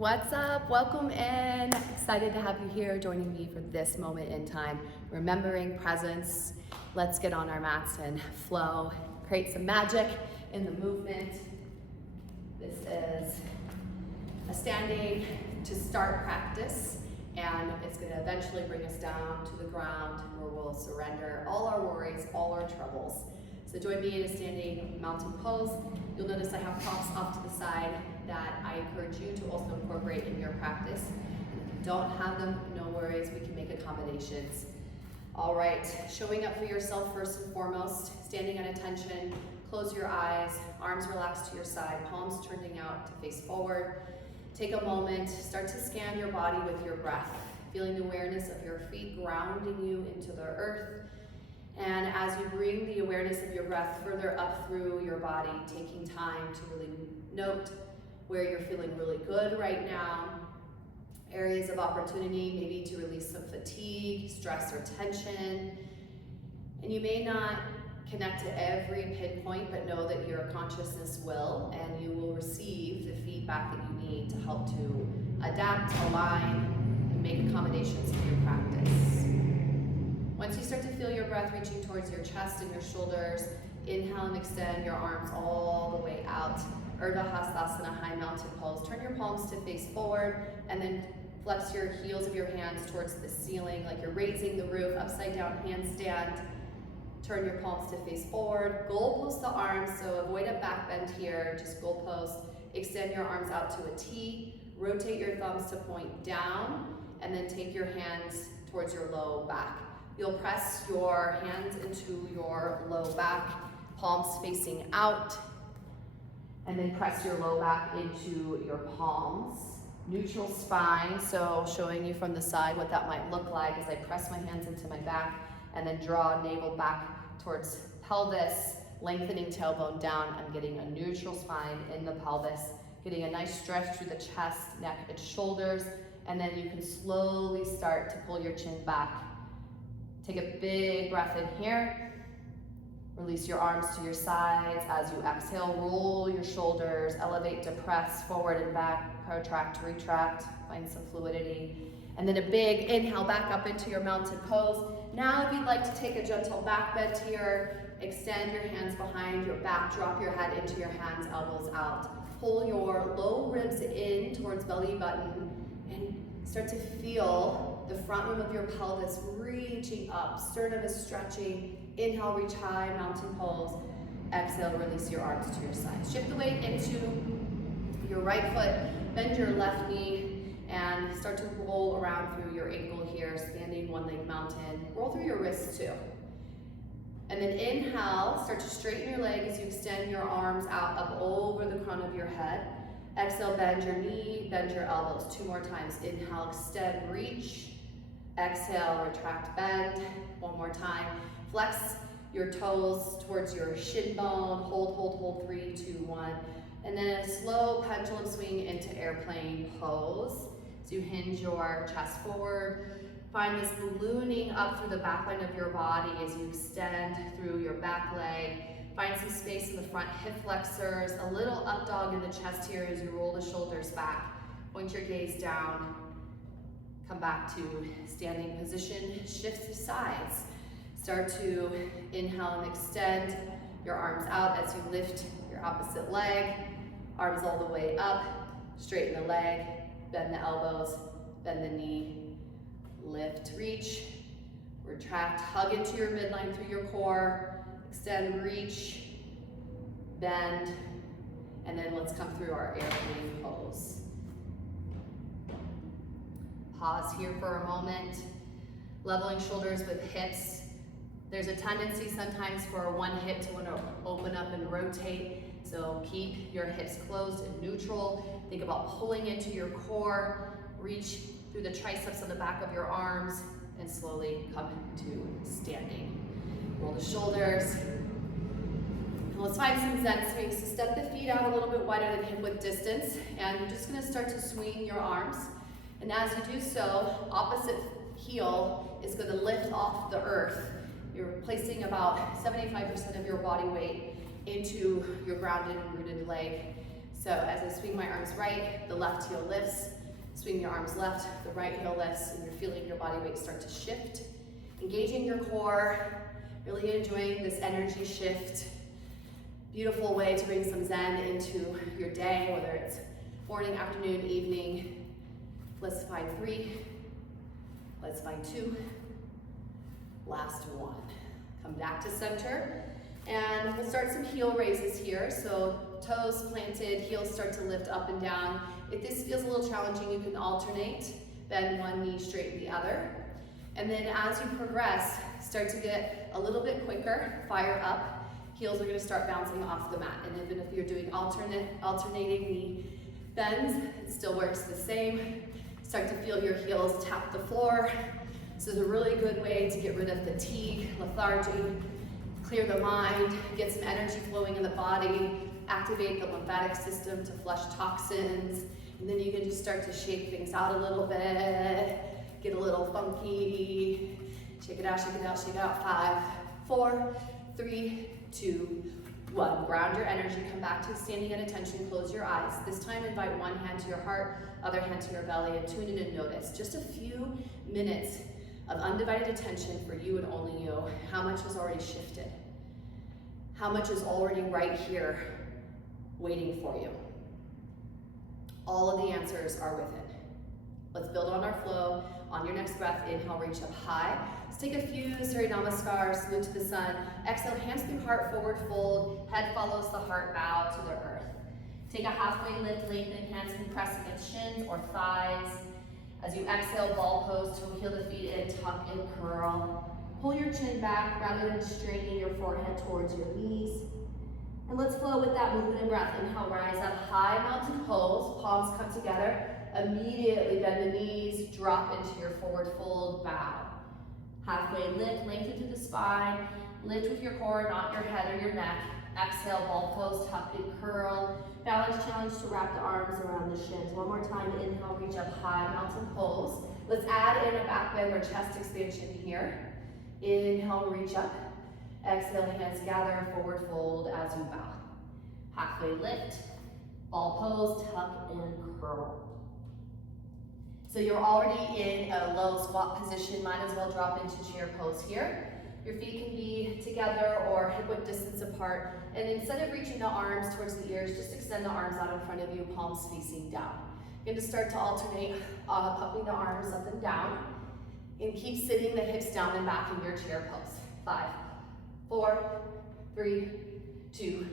What's up? Welcome in. Excited to have you here joining me for this moment in time. Remembering presence. Let's get on our mats and flow. Create some magic in the movement. This is a standing to start practice, and it's going to eventually bring us down to the ground where we'll surrender all our worries, all our troubles. So join me in a standing mountain pose. You'll notice I have props off to the side that I encourage you to also incorporate in your practice. And if you don't have them, no worries, we can make accommodations. All right, showing up for yourself first and foremost, standing at attention, close your eyes, arms relaxed to your side, palms turning out to face forward. Take a moment, start to scan your body with your breath, feeling the awareness of your feet grounding you into the earth. And as you bring the awareness of your breath further up through your body, taking time to really note where you're feeling really good right now, areas of opportunity, maybe to release some fatigue, stress, or tension. And you may not connect to every pinpoint, but know that your consciousness will, and you will receive the feedback that you need to help to adapt, align, and make accommodations for your practice. Once you start to feel your breath reaching towards your chest and your shoulders, inhale and extend your arms all the way out. Urdhva Hastasana, high mountain pose. Turn your palms to face forward and then flex your heels of your hands towards the ceiling like you're raising the roof, upside down handstand. Turn your palms to face forward. Goal post the arms, so avoid a back bend here, just goal post. Extend your arms out to a T. Rotate your thumbs to point down and then take your hands towards your low back. You'll press your hands into your low back, palms facing out, and then press your low back into your palms. Neutral spine, so showing you from the side what that might look like as I press my hands into my back and then draw navel back towards pelvis, lengthening tailbone down. I'm getting a neutral spine in the pelvis, getting a nice stretch through the chest, neck, and shoulders, and then you can slowly start to pull your chin back. Take a big breath in here. Release your arms to your sides. As you exhale, roll your shoulders, elevate to press, forward and back, protract, retract, find some fluidity. And then a big inhale back up into your mountain pose. Now if you'd like to take a gentle back bend here, extend your hands behind your back, drop your head into your hands, elbows out. Pull your low ribs in towards belly button and start to feel the front rim of your pelvis reaching up, sternum is stretching. Inhale, reach high, mountain pose. Exhale, release your arms to your sides. Shift the weight into your right foot, bend your left knee, and start to roll around through your ankle here, standing one-leg mountain. Roll through your wrists too. And then inhale, start to straighten your leg as you extend your arms out up over the crown of your head. Exhale, bend your knee, bend your elbows. 2 more times. Inhale, extend, reach. Exhale, retract, bend. 1 more time. Flex your toes towards your shin bone. Hold. 3, 2, 1. And then a slow pendulum swing into airplane pose. So you hinge your chest forward. Find this ballooning up through the back line of your body as you extend through your back leg. Find some space in the front hip flexors, a little up dog in the chest here as you roll the shoulders back. Point your gaze down. Come back to standing position, shift to sides. Start to inhale and extend your arms out as you lift your opposite leg. Arms all the way up, straighten the leg, bend the elbows, bend the knee, lift, reach, retract, hug into your midline through your core. Extend, reach, bend, and then let's come through our airplane pose. Pause here for a moment. Leveling shoulders with hips. There's a tendency sometimes for one hip to want to open up and rotate, so keep your hips closed and neutral. Think about pulling into your core. Reach through the triceps on the back of your arms and slowly come to standing. Roll the shoulders. And let's find some Zen swings. So step the feet out a little bit wider than hip width distance, and you're just going to start to swing your arms. And as you do so, opposite heel is going to lift off the earth. You're placing about 75% of your body weight into your grounded and rooted leg. So as I swing my arms right, the left heel lifts. Swing your arms left, the right heel lifts, and you're feeling your body weight start to shift. Engaging your core, really enjoying this energy shift. Beautiful way to bring some zen into your day, whether it's morning, afternoon, evening. Let's find 3. Let's find 2. Last 1. Come back to center. And we'll start some heel raises here. So toes planted, heels start to lift up and down. If this feels a little challenging, you can alternate. Bend one knee, straighten the other. And then as you progress, start to get a little bit quicker, fire up. Heels are gonna start bouncing off the mat. And even if you're doing alternating knee bends, it still works the same. Start to feel your heels tap the floor. This is a really good way to get rid of fatigue, lethargy, clear the mind, get some energy flowing in the body, activate the lymphatic system to flush toxins, and then you can just start to shake things out a little bit, get a little funky, shake it out, shake it out, shake it out. 5, 4, 3, 2, 1. Ground your energy, come back to standing at attention, close your eyes. This time invite one hand to your heart, other hand to your belly, and tune in and notice. Just a few minutes of undivided attention for you and only you. How much has already shifted? How much is already right here waiting for you? All of the answers are within. Let's build on our flow. On your next breath, inhale, reach up high. Let's take a few Surya Namaskar, salute to the sun. Exhale, hands through heart, forward fold. Head follows the heart, bow to the earth. Take a halfway lift, lengthen hands, and press against shins or thighs. As you exhale, ball pose, toe heel the feet in, tuck and curl. Pull your chin back rather than straining your forehead towards your knees. And let's flow with that movement and breath. Inhale, rise up, high mountain pose, palms come together. Immediately bend the knees, drop into your forward fold, bow. Halfway lift, lengthen through the spine. Lift with your core, not your head or your neck. Exhale, ball pose, tuck and curl. Balance challenge to wrap the arms around the shins. One more time, inhale, reach up high, mountain pose. Let's add in a back bend or chest expansion here. Inhale, reach up. Exhale, hands gather, forward fold as you bow. Halfway lift, ball pose, tuck and curl. So you're already in a low squat position. Might as well drop into chair pose here. Your feet can be together or hip width distance apart. And instead of reaching the arms towards the ears, just extend the arms out in front of you, palms facing down. You're going to start to alternate, pumping the arms up and down. And keep sitting the hips down and back in your chair pose. 5, 4, 3, 2,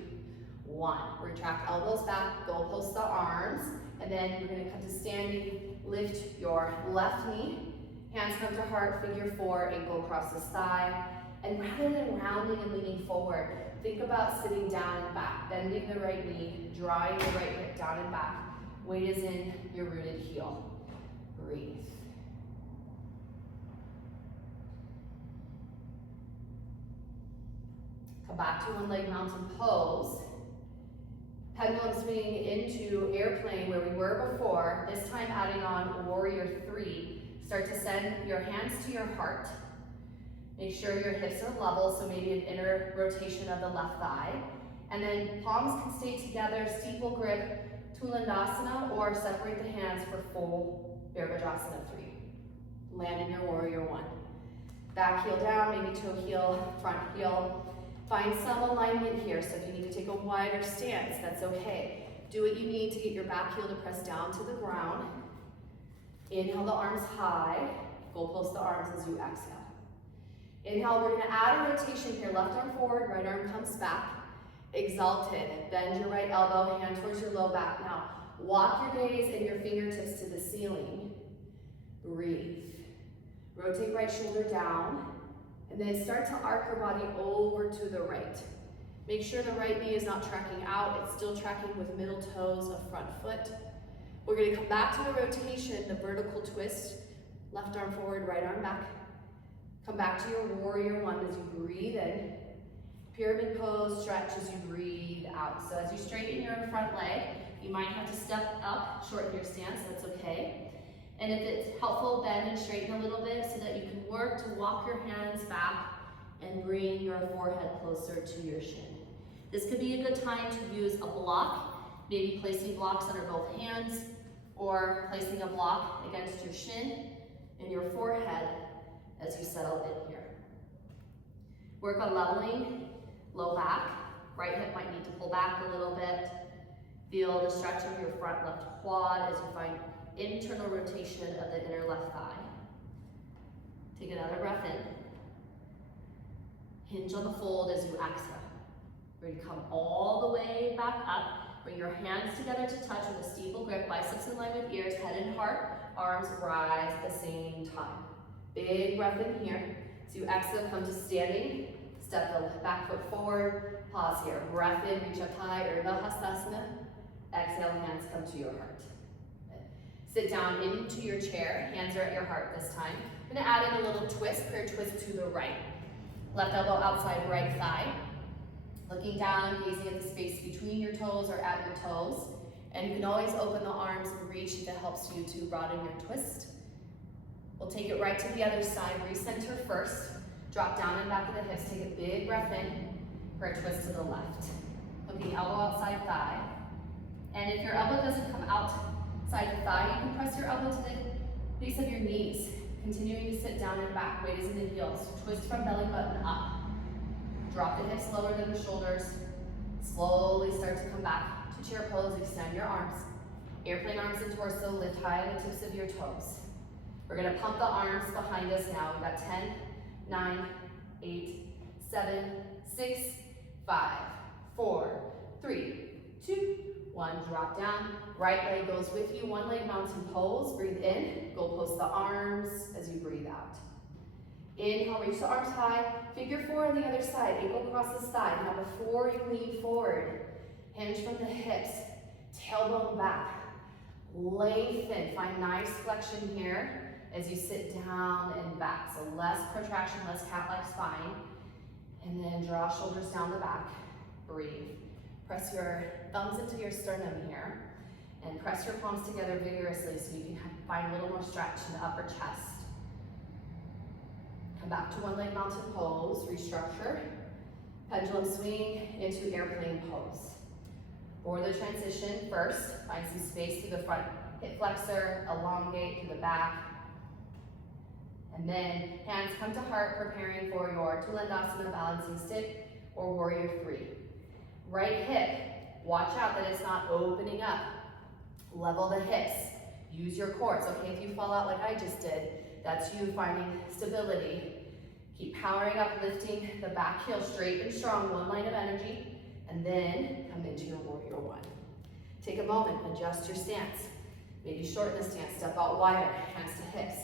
1. Retract elbows back, goalpost the arms, and then you're going to come to standing. Lift your left knee, hands come to heart, figure 4, ankle crosses thigh. And rather than rounding and leaning forward, think about sitting down and back, bending the right knee, drawing the right hip down and back. Weight is in your rooted heel. Breathe. Come back to one leg mountain pose. Pendulum swinging into airplane where we were before, this time adding on warrior 3. Start to send your hands to your heart. Make sure your hips are level, so maybe an inner rotation of the left thigh. And then palms can stay together, steeple grip, Tulandasana, or separate the hands for full Virabhadrasana 3. Land in your warrior 1. Back heel down, maybe toe heel, front heel. Find some alignment here, so if you need to take a wider stance, that's okay. Do what you need to get your back heel to press down to the ground. Inhale the arms high, goalpost the arms as you exhale. Inhale, we're gonna add a rotation here. Left arm forward, right arm comes back. Exalted, bend your right elbow, hand towards your low back. Now, walk your gaze and your fingertips to the ceiling. Breathe. Rotate right shoulder down. And then start to arc your body over to the right. Make sure the right knee is not tracking out. It's still tracking with middle toes of front foot. We're going to come back to the rotation, the vertical twist. Left arm forward, right arm back. Come back to your warrior 1 as you breathe in. Pyramid pose, stretch as you breathe out. So as you straighten your front leg, you might have to step up, shorten your stance, that's okay. And if it's helpful, bend and straighten a little bit so that you can work to walk your hands back and bring your forehead closer to your shin. This could be a good time to use a block. Maybe placing blocks under both hands or placing a block against your shin and your forehead as you settle in here. Work on leveling, low back. Right hip might need to pull back a little bit. Feel the stretch of your front left quad as you find internal rotation of the inner left thigh. Take another breath in. Hinge on the fold as you exhale. We're going to come all the way back up. Bring your hands together to touch with a steeple grip, biceps in line with ears, head and heart, arms rise at the same time. Big breath in here. As you exhale, come to standing. Step the back foot forward. Pause here. Breath in, reach up high, Urdhva Hastasana. Exhale, hands come to your heart. Sit down into your chair. Hands are at your heart this time. I'm going to add in a little twist, prayer twist to the right. Left elbow outside right thigh. Looking down, gazing at the space between your toes or at your toes. And you can always open the arms and reach if it helps you to broaden your twist. We'll take it right to the other side. Recenter first. Drop down and back of the hips. Take a big breath in for a twist to the left. Looking elbow outside thigh. And if your elbow doesn't come outside the thigh, you can press your elbow to the base of your knees. Continuing to sit down and back. Weight is in the heels. Twist from belly button up. Drop the hips lower than the shoulders. Slowly start to come back to chair pose. Extend your arms. Airplane arms and torso. Lift high on the tips of your toes. We're going to pump the arms behind us now. We've got 10, 9, 8, 7, 6, 5, 4, 3, 2, 1. Drop down. Right leg goes with you. One leg mountain pose. Breathe in. Go post the arms as you breathe out. Inhale, reach the arms high. Figure four on the other side. Ankle crosses thigh. Now before you lean forward, hinge from the hips. Tailbone back. Lengthen. Find nice flexion here as you sit down and back. So less protraction, less cat-like spine. And then draw shoulders down the back. Breathe. Press your thumbs into your sternum here. And press your palms together vigorously so you can find a little more stretch in the upper chest. Come back to one leg mountain pose, restructure. Pendulum swing into airplane pose. For the transition, first, find some space through the front hip flexor, elongate through the back. And then hands come to heart, preparing for your Tulandasana balancing stick or warrior three. Right hip, watch out that it's not opening up. Level the hips. Use your core. It's okay if you fall out like I just did. That's you finding stability. Keep powering up, lifting the back heel straight and strong, one line of energy, and then come into your warrior one. Take a moment, adjust your stance. Maybe shorten the stance, step out wider, hands to hips.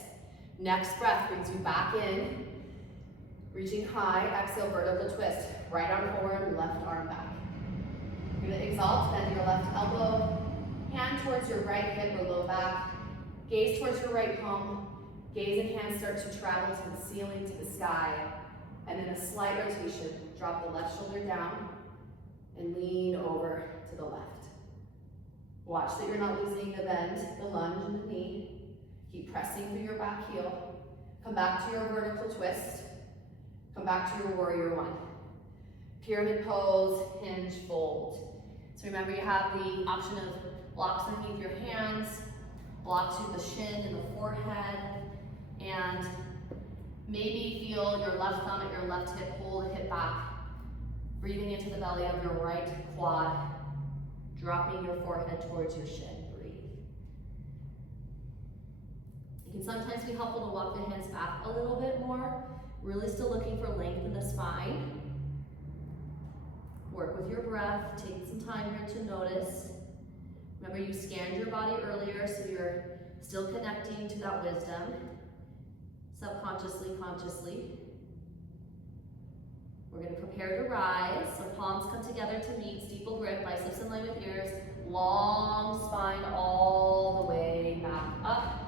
Next breath brings you back in, reaching high, exhale, vertical twist. Right arm forward, left arm back. You're gonna exalt, bend your left elbow, hand towards your right hip or low back, gaze towards your right palm, gaze and hands start to travel to the ceiling, to the sky, and then a slight rotation. Drop the left shoulder down and lean over to the left. Watch that you're not losing the bend, the lunge in the knee. Keep pressing through your back heel. Come back to your vertical twist. Come back to your warrior one. Pyramid pose, hinge, fold. So remember you have the option of blocks underneath your hands, blocks through the shin and the forehead, and maybe feel your left thumb at your left hip, pull the hip back, breathing into the belly of your right quad, dropping your forehead towards your shin. Breathe. It can sometimes be helpful to walk the hands back a little bit more, really still looking for length in the spine. Work with your breath, take some time here to notice. Remember you scanned your body earlier, so you're still connecting to that wisdom, subconsciously, consciously. We're going to prepare to rise, so palms come together to meet, steeple grip, biceps in line with ears, long spine all the way back up.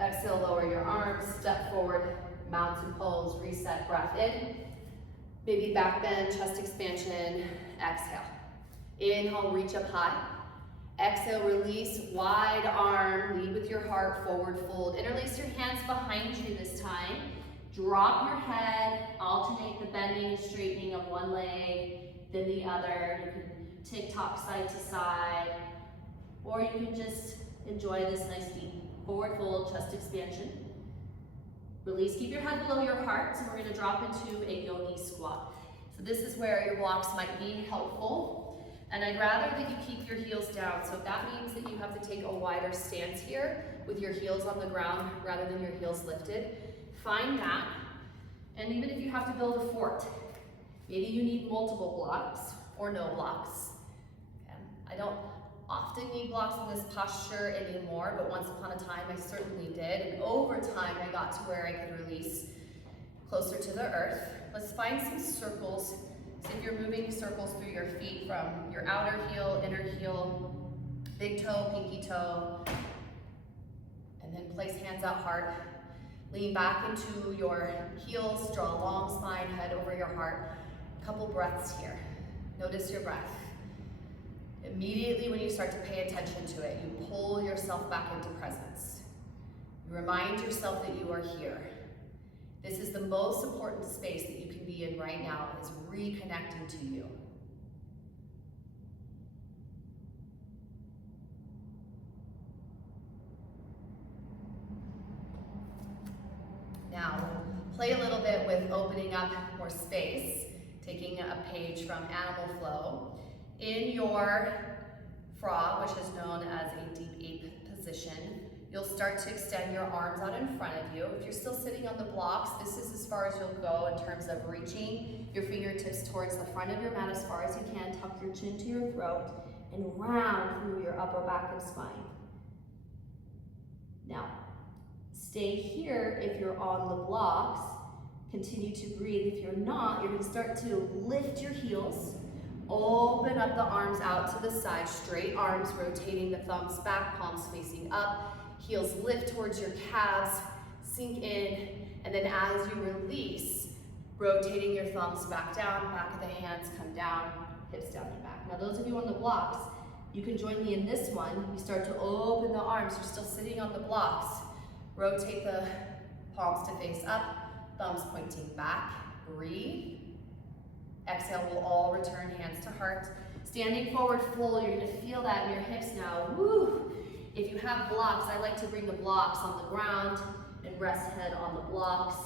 Exhale, lower your arms, step forward, mountain pose, reset, breath in. Maybe back bend, chest expansion, exhale. Inhale, reach up high. Exhale, release, wide arm, lead with your heart, forward fold. Interlace your hands behind you this time. Drop your head, alternate the bending and straightening of one leg, then the other. You can tick-tock side to side, or you can just enjoy this nice deep forward fold, chest expansion. Release, keep your head below your heart, and we're gonna drop into a yogi squat. So this is where your blocks might be helpful, and I'd rather that you keep your heels down. So if that means that you have to take a wider stance here with your heels on the ground rather than your heels lifted, find that. And even if you have to build a fort, maybe you need multiple blocks or no blocks. Okay. I don't often need blocks in this posture anymore, but once upon a time I certainly did. And over time I got to where I could release closer to the earth. Let's find some circles. So if you're moving circles through your feet from your outer heel, inner heel, big toe, pinky toe, and then place hands out hard. Lean back into your heels, draw a long spine, head over your heart. A couple breaths here. Notice your breath. Immediately when you start to pay attention to it, you pull yourself back into presence. You remind yourself that you are here. This is the most important space that you can be in right now, is reconnecting to you. Now, we'll play a little bit with opening up more space, taking a page from Animal Flow. In your frog, which is known as a deep ape position, you'll start to extend your arms out in front of you. If you're still sitting on the blocks, this is as far as you'll go in terms of reaching your fingertips towards the front of your mat as far as you can. Tuck your chin to your throat and round through your upper back and spine. Now, stay here if you're on the blocks. Continue to breathe. If you're not, you're going to start to lift your heels. Open up the arms out to the side, straight arms, rotating the thumbs back, palms facing up, heels lift towards your calves, sink in, and then as you release, rotating your thumbs back down, back of the hands come down, hips down and back. Now those of you on the blocks, you can join me in this one. You start to open the arms, you're still sitting on the blocks. Rotate the palms to face up, thumbs pointing back, breathe. Exhale, we'll all return hands to heart. Standing forward fold, you're gonna feel that in your hips now. Woo! If you have blocks, I like to bring the blocks on the ground and rest head on the blocks.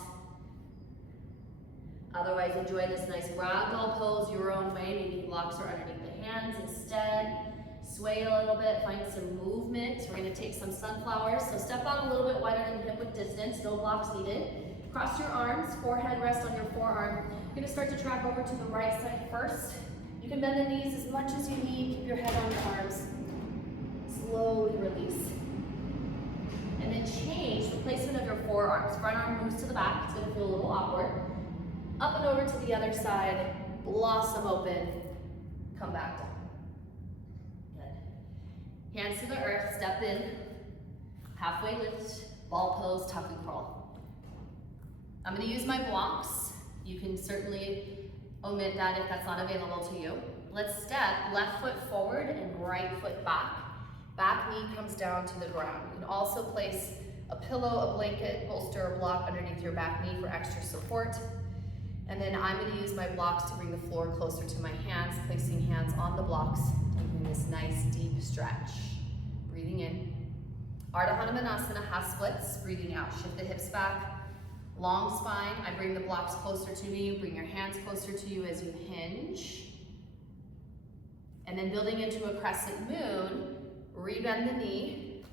Otherwise, enjoy this nice ragdoll pose your own way. Maybe blocks are underneath the hands instead. Sway a little bit, find some movement. We're gonna take some sunflowers. So step out a little bit wider than hip width distance, no blocks needed. Cross your arms, forehead rest on your forearm. You're gonna start to track over to the right side first. You can bend the knees as much as you need. Keep your head on your arms. Slowly release. And then change the placement of your forearms. Front arm moves to the back. It's gonna feel a little awkward. Up and over to the other side. Blossom open. Come back down. Good. Hands to the earth. Step in. Halfway lift. Ball pose. Tuck and curl. I'm going to use my blocks. You can certainly omit that if that's not available to you. Let's step left foot forward and right foot back. Back knee comes down to the ground. You can also place a pillow, a blanket, bolster, or block underneath your back knee for extra support. And then I'm going to use my blocks to bring the floor closer to my hands, placing hands on the blocks, taking this nice deep stretch. Breathing in. Ardha Hanumanasana, half splits. Breathing out. Shift the hips back. Long spine, I bring the blocks closer to me, bring your hands closer to you as you hinge. And then building into a crescent moon, rebend the knee.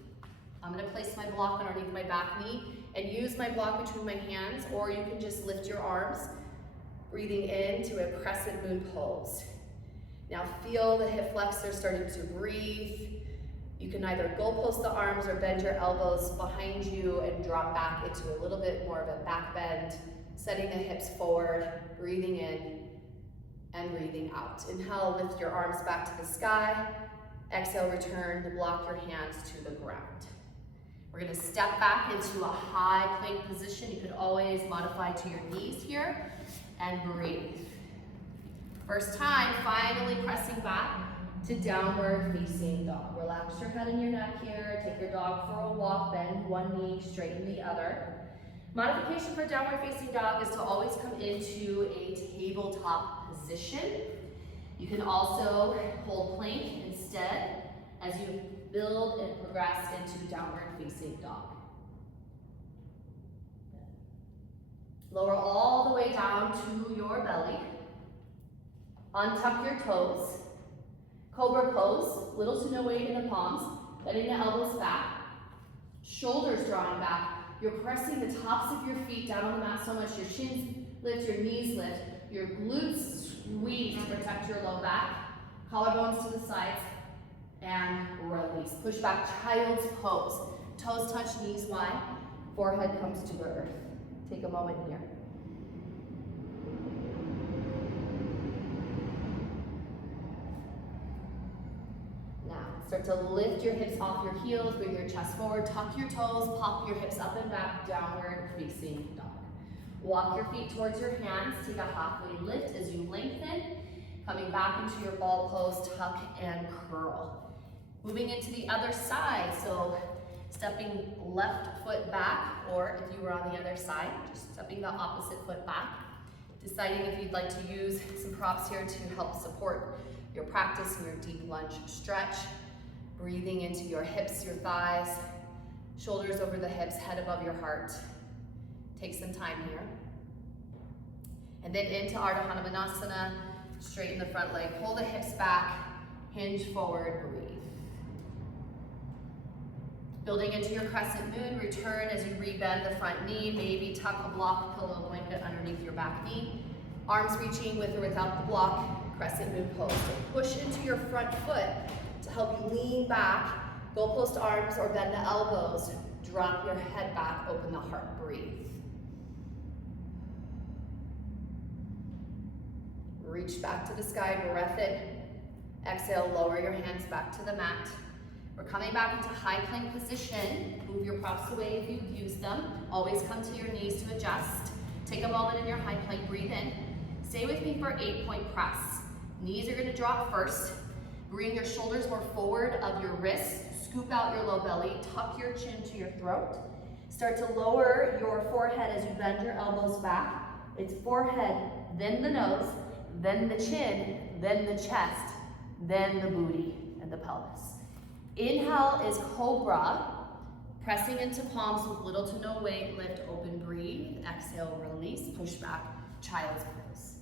I'm gonna place my block underneath my back knee and use my block between my hands, or you can just lift your arms, breathing into a crescent moon pose. Now feel the hip flexors starting to breathe. You can either goalpost the arms or bend your elbows behind you and drop back into a little bit more of a back bend, setting the hips forward, breathing in and breathing out. Inhale, lift your arms back to the sky. Exhale, return to block your hands to the ground. We're gonna step back into a high plank position. You could always modify to your knees here and breathe. First time, finally pressing back to downward facing dog. Relax your head and your neck here. Take your dog for a walk, bend one knee, straighten the other. Modification for downward facing dog is to always come into a tabletop position. You can also hold plank instead as you build and progress into downward facing dog. Lower all the way down to your belly. Untuck your toes. Cobra pose, little to no weight in the palms, letting the elbows back. Shoulders drawing back. You're pressing the tops of your feet down on the mat so much your shins lift, your knees lift, your glutes squeeze to protect your low back. Collarbones to the sides and release. Push back, child's pose. Toes touch, knees wide, forehead comes to the earth. Take a moment here. Now, start to lift your hips off your heels, bring your chest forward, tuck your toes, pop your hips up and back, downward facing dog. Walk your feet towards your hands, take a halfway lift as you lengthen, coming back into your ball pose, tuck and curl. Moving into the other side, so stepping left foot back, or if you were on the other side, just stepping the opposite foot back. Deciding if you'd like to use some props here to help support your practice and your deep lunge stretch. Breathing into your hips, your thighs, shoulders over the hips, head above your heart. Take some time here. And then into Ardha Hanumanasana, straighten the front leg, pull the hips back, hinge forward, breathe. Building into your crescent moon, return as you rebend the front knee, maybe tuck a block pillow blanket underneath your back knee. Arms reaching with or without the block, crescent moon pose. So push into your front foot to help you lean back, goalpost arms or bend the elbows, drop your head back, open the heart, breathe. Reach back to the sky, breath in. Exhale, lower your hands back to the mat. We're coming back into high plank position. Move your props away if you've used them. Always come to your knees to adjust. Take a moment in your high plank, breathe in. Stay with me for 8-point press. Knees are gonna drop first. Bring your shoulders more forward of your wrists. Scoop out your low belly, tuck your chin to your throat. Start to lower your forehead as you bend your elbows back. It's forehead, then the nose, then the chin, then the chest, then the booty and the pelvis. Inhale is cobra, pressing into palms with little to no weight, lift, open, breathe. Exhale, release, push back, child's pose.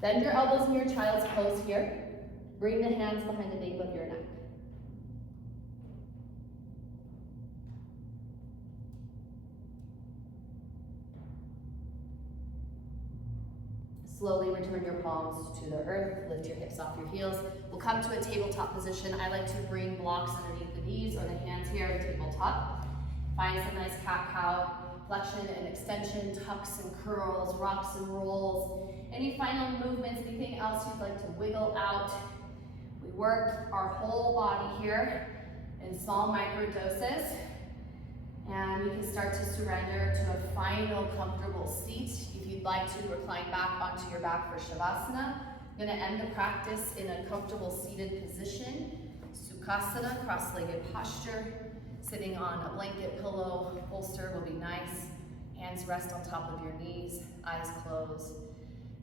Bend your elbows in your child's pose here. Bring the hands behind the nape of your neck. Slowly return your palms to the earth, lift your hips off your heels. We'll come to a tabletop position. I like to bring blocks underneath the knees or the hands here at tabletop. Find some nice cat-cow flexion and extension, tucks and curls, rocks and rolls. Any final movements, anything else you'd like to wiggle out? We work our whole body here in small micro doses. And we can start to surrender to a final comfortable seat. If you'd like to recline back onto your back for Shavasana. I'm gonna end the practice in a comfortable seated position. Sukhasana, cross-legged posture. Sitting on a blanket, pillow, bolster will be nice. Hands rest on top of your knees, eyes closed.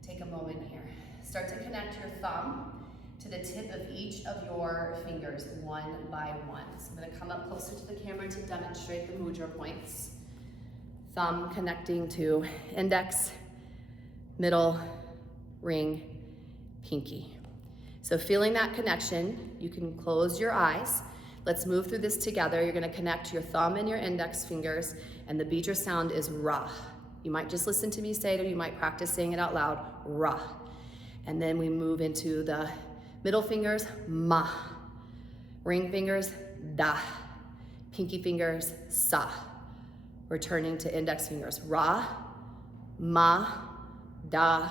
Take a moment here. Start to connect your thumb to the tip of each of your fingers, one by one. So I'm gonna come up closer to the camera to demonstrate the mudra points. Thumb connecting to index, middle, ring, pinky. So feeling that connection, you can close your eyes. Let's move through this together. You're gonna connect your thumb and your index fingers, and the bija sound is Ra. You might just listen to me say it, or you might practice saying it out loud, Ra. And then we move into the middle fingers, Ma. Ring fingers, Da. Pinky fingers, Sa. Returning to index fingers, Ra, Ma, Da,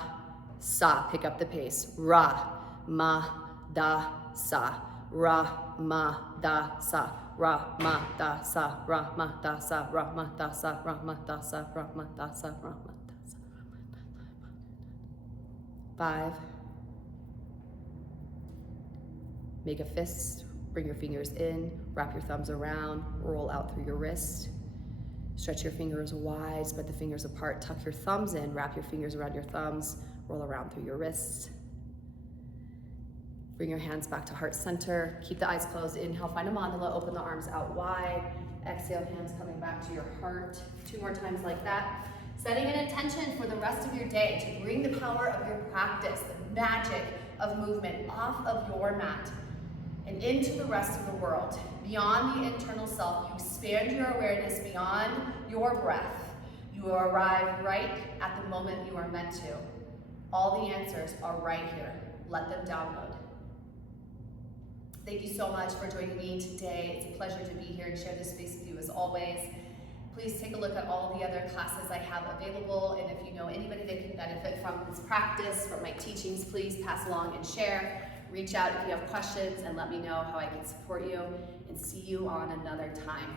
Sa. Pick up the pace. Ra, Ma, Da, Sa. Ra, Ma, Da, Sa. Ra, Ma, Da, Sa. Ra, Ma, Da, Sa. Ra, Ma, Da, Sa. Ra, Ma, Da, Sa. Ra, Ma, Da, Sa. Ra, Ma, Da, Sa. 5. Make a fist. Bring your fingers in. Wrap your thumbs around. Roll out through your wrist. Stretch your fingers wide, spread the fingers apart, tuck your thumbs in, wrap your fingers around your thumbs, roll around through your wrists. Bring your hands back to heart center. Keep the eyes closed. Inhale, find a mandala. Open the arms out wide. Exhale, hands coming back to your heart. 2 more times like that. Setting an intention for the rest of your day to bring the power of your practice, the magic of movement off of your mat and into the rest of the world. Beyond the internal self, you expand your awareness beyond your breath. You arrive right at the moment you are meant to. All the answers are right here. Let them download. Thank you so much for joining me today. It's a pleasure to be here and share this space with you as always. Please take a look at all the other classes I have available, and if you know anybody that can benefit from this practice, from my teachings, please pass along and share. Reach out if you have questions and let me know how I can support you, and see you on another time.